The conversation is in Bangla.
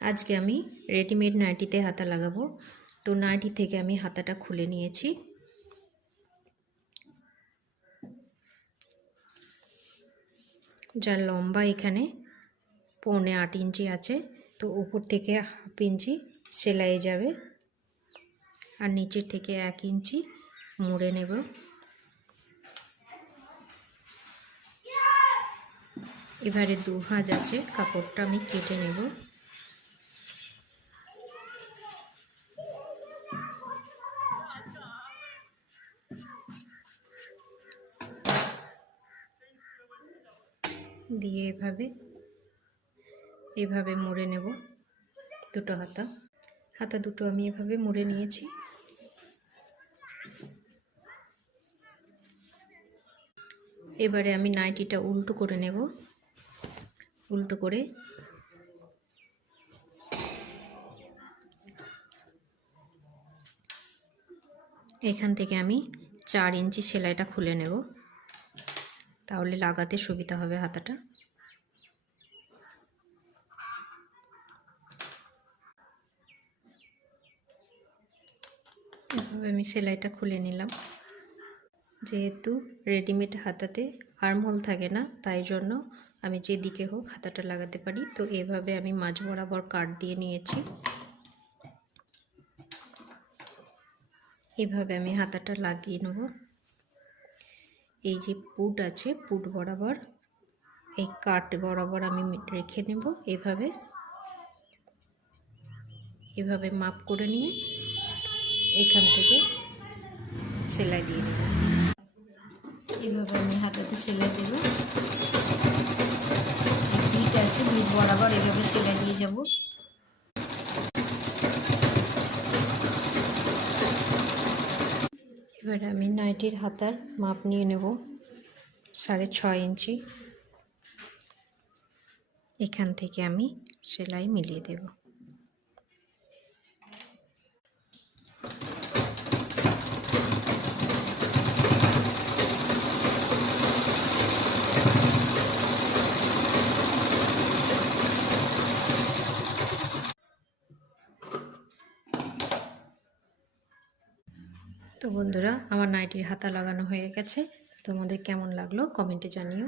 আজকে আমি রেডিমেড নাইটিতে হাতা লাগাবো। তো নাইটি থেকে আমি হাতাটা খুলে নিয়েছি। যার লম্বা এখানে 8.25 ইঞ্চি আছে, তো উপর থেকে 1/2 ইঞ্চি সেলাই যাবে আর নিচের থেকে 1 ইঞ্চি মুড়ে নেব। এবারে 2 ভাঁজ আছে, কাপড়টা আমি কেটে নেব। দিয়ে এভাবে মুড়ে নেব দুটো হাতা দুটো আমি এভাবে মুড়ে নিয়েছি। এবারে আমি নাইটিটা উল্টো করে নেব। উল্টো করে এখান থেকে আমি 4 ইঞ্চি সেলাইটা খুলে নেব, তাহলে লাগাতে সুবিধা হবে হাতাটা। এভাবে আমি সেলাইটা খুলে নিলাম। যেহেতু রেডিমেড হাতাতে আর্মহোল থাকে না, তাই জন্য আমি যেদিকে হোক হাতাটা লাগাতে পারি। তো এভাবে আমি মাঝ বরাবর কাট দিয়ে নিয়েছি। এভাবে আমি হাতাটা লাগিয়ে নেব। এই যে পুট আছে, পুট বরাবর এই কাট বরাবর আমি রেখে নেব। এভাবে মাপ করে নিয়ে এখান থেকে সেলাই দিয়ে নেব। এভাবে আমি হাতাতে সেলাই দেব। বিট আছে, বিট বরাবর এভাবে সেলাই দিয়ে যাব। এবারে আমি নাইটির হাতার মাপ নিয়ে নেব 6.5 ইঞ্চি। এখান থেকে আমি সেলাই মিলিয়ে দেব। তো বন্ধুরা, আমার নাইটির হাতা লাগানো হয়ে গেছে। তোমাদের কেমন লাগলো কমেন্টে জানিও।